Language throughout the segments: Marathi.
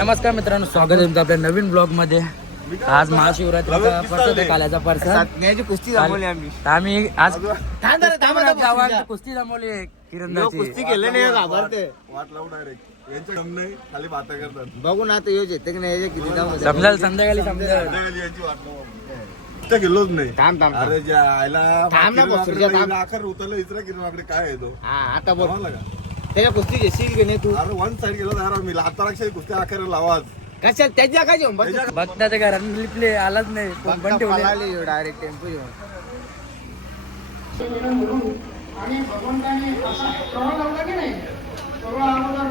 नमस्कार मित्रांनो, स्वागत आहे तुमचं आपल्या नवीन ब्लॉग मध्ये. आज महाशिवरात्रीचा प्रसाद काल्याचा प्रसाद कुस्ती जमवली आम्ही. आम्ही आज गावात कुस्ती जमवली. किरणची कुस्ती केलं नाही घाबरते वाट लावू डायरेक्ट यांचं काम नाही, खाली बाता करतात. बघू ना आता योज येते की नाही किती समजाल संध्याकाळी समजाल. संध्याकाळी यांची वाट लावू. इथं गेलोच नाही. थांब थांब अरे ज्या आयला थांब ना, बसून जा, थांब. आखर उतरलं इचरा किरणकडे काय आहे तो हा आता बघ जमाला का? त्याच्या कुस्ती घेशील की नाही तू अरे वन साइड गेलो यार मी लाताराक्षी कुस्ती आखर लावाच. कशा त्याच्या काय घेऊन बघ बघता ते घरात लिपले आलाच नाही. कोण पण ठेवले डायरेक्ट टेम्पो घेऊन आणि भगवंताने असा प्रवाह लावला की नाही, प्रवाह अगोदर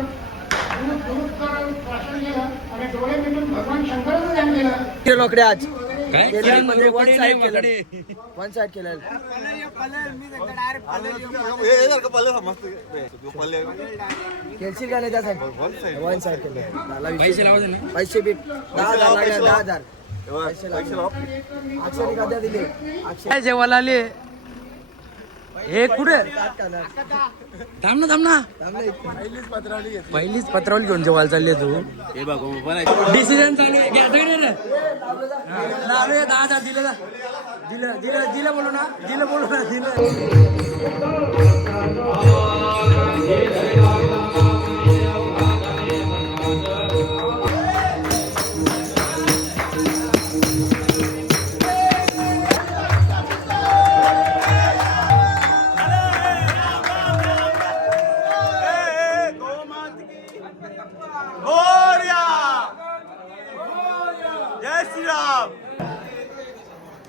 भाषण केलं आणि डोळे मिटून भगवान शंकराचं ध्यान केलं. लोकडे आज काय? वन साइड केलं. वन साइड केलं खेळशील का नाही त्यासाठी वन साइड केलं. पैसे लावायचे ना. पैसे बी 10,000 लागले, 10,000 अक्षरी कध्या दिले काय जेवायला आले हे कुठे? थांब ना पहिलीच पत्रावली घेऊन जेवायला चालले तू. हे बघ डिसिजन चालू आहे. घ्यायचं का नाही रे? लावले 10,000 दिलं बोलू ना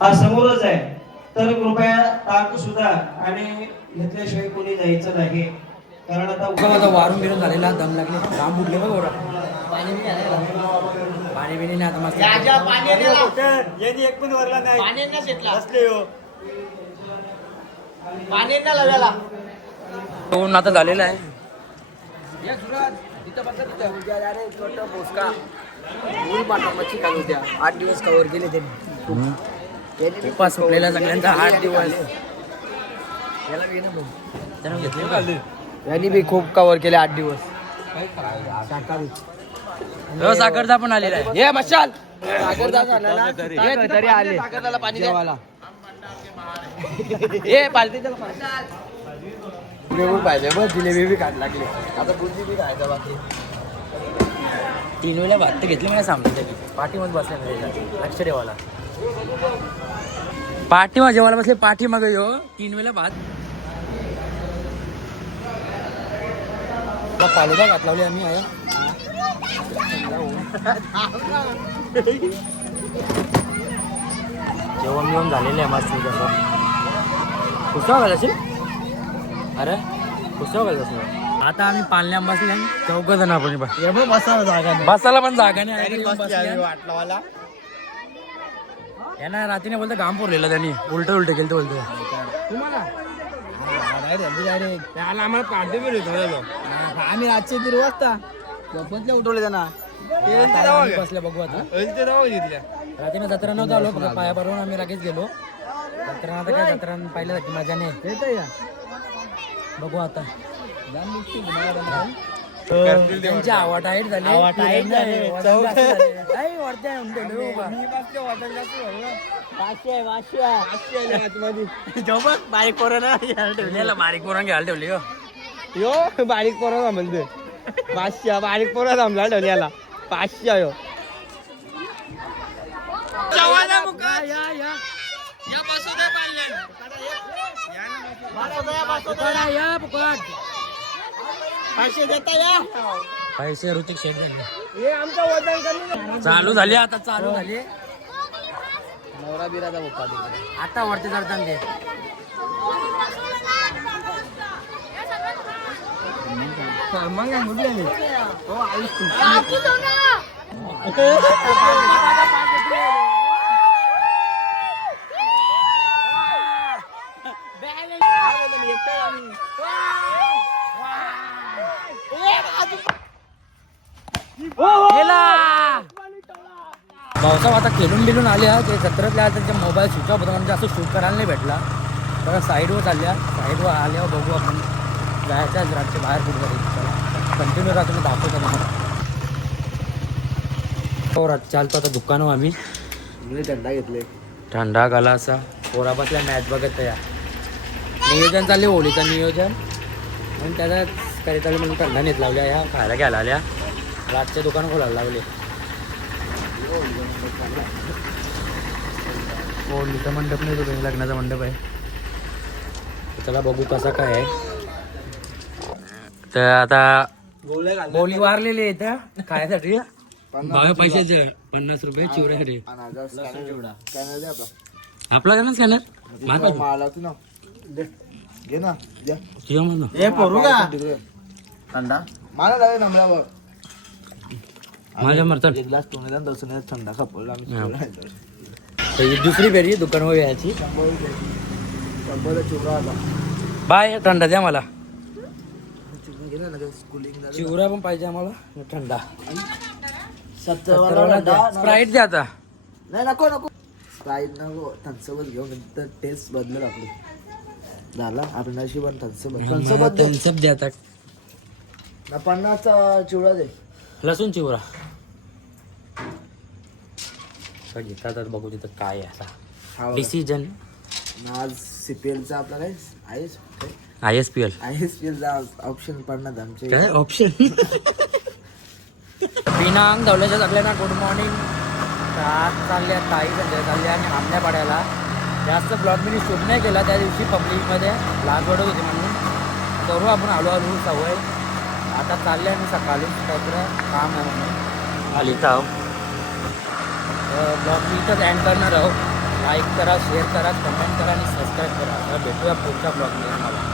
हा समोरच आहे, तर कृपया ताक सुद्धा आणि घेतल्याशिवाय कोणी जायचं नाही. कारण आता माझा वारून बिरून झालेला, दम लागले, काम उठले बघ. पाणी बिणी नाही आता मस्त. एक पण वरला नाही बसले हो पाण्याला लावायला दोन आता झालेला आहे. मच्छी खात होत्या 8 दिवस कव्हर केले त्यांनी. उपास सुटलेला सगळ्यांचा 8 दिवस. यांनी बी खूप कव्हर केले 8 दिवस. साखरचा पण आलेला आहे. हे मशाल साखरदा झाला ना, हे तरी आले साखरदाला पाणी द्यावाला. हे पालते जिलेबी पाहिजे बस. जिलेबी बी खायला लागली आता. बुंदी बी खायचा बाकी. 3 वेळा भात तर घेतले मला सांगतो. पाठीमध्ये बसले लक्ष ठेवायला. पाठीमा जेवायला बसले. पाठीमागे यो 3 वेळा भात. फालुदा घात लावली आम्ही आहे. जेवण जेवण झालेलं आहे मस्त. पुस्तक असेल. अरे पुस्तक असेल. आता आम्ही पालण्यात बसले 4 जण. आपण बसायला पण जागा नाही. वाटलावाला यांना रात्रीने बोलतो घाम पुरलेला त्यांनी. उलट केलं तर बोलतो तुम्हाला त्याला आम्हाला काढते बी आम्ही रातचे 3 वाजता गप्पतल्या उठवले त्यांना. बसल्या बघू आता. रात्रीने जत्रा नव्हता आलो, फक्त पाया पडून आम्ही लगेच गेलो. जत्रा आता काय जत्रा पाहिल्यासाठी मजा नाही. बघू आता. त्यांची आवा टाईट झाली. बारीक पोरांना घ्यायला ठेवली. यो बारीक पोरा थांबलते 500 बारीक पोरा थांबला ठेवल्याला 500 यो. पैसे ऋतिक शेट चालू झाली. आता चालू झाली. नवरा बिराचा बोका आता वरती चढताना ते मग काय मुली भाऊसाहेब आता खेळून बिलून आल्या. ते जत्रातल्या त्यांच्या मोबाईल स्विच ऑफ होता म्हणजे असं शूट करायला नाही भेटला. बघा साईडवर चालल्या. साईडवर आल्यावर बघू आपण. जायचं आहे रातच्या बाहेर कुठे तरी. चला कंटिन्यू राहतो मी दाखवतो मला. चालतो आता दुकानावर आम्ही थंडा घेतले. थंडा गाला असा पोरा बसल्या मॅच बघत या नियोजन चालले होळीचं नियोजन म्हणून त्याचा काही चालू म्हणून थंडा नेत लावल्या या खायला घ्यायला आल्या रातचे दुकान खोलायला लागले. होळीचा मंडप नाही तो लग्नाचा मंडप आहे. चला बघू कसा काय आहे. तर आता बोली वारलेली आहे त्या खायसाठी पैशाचे 50 रुपये चिवऱ्यासाठी आपला का ना स्कॅनर घे ना थंडा मला जावे नमल्यावर माझ्या मरतात ग्लास टोने दर्शन थंडा खपवला ही दुसरी फेरी दुकानवर यायची. चिवरा आला बाय थंडा द्या मला गेला ना स्कूलिंग चिवरा पण पाहिजे आम्हाला थंडा. 70 स्प्राईट द्या आता. नाही नको नको स्प्राईट नको थन्सअपच घेऊन नंतर टेस्ट बदलत आपली झाला आपण नशीब थन्सअप थम्सअप द्या आता. 50चा चिवडा दे लसूण चिवरा घेतात आता बघू तिथं काय आहे असा डिसिजन. आज सीपीएलचा आपला काय ISPL ISPLचा ऑप्शन पडणार आमचे काय ऑप्शन पिनांग धवल्याच्या सगळ्यांना गुड मॉर्निंग. आज चालले ताई संजय चालले आणि आमल्या पाड्याला जास्त ब्लॉग मी शूट नाही केला त्या दिवशी पब्लिकमध्ये लागवड होती म्हणून करू आपण हळूहळू सवय. आता चालले आणि सकाळी काहीतरी काम आहे म्हणून आली ताव ब्लॉग मी इथंच एंड करणार आहोत. लाईक करा शेअर करा कमेंट करा आणि सबस्क्राईब करा. भेटूया पुढच्या ब्लॉगमध्ये मला.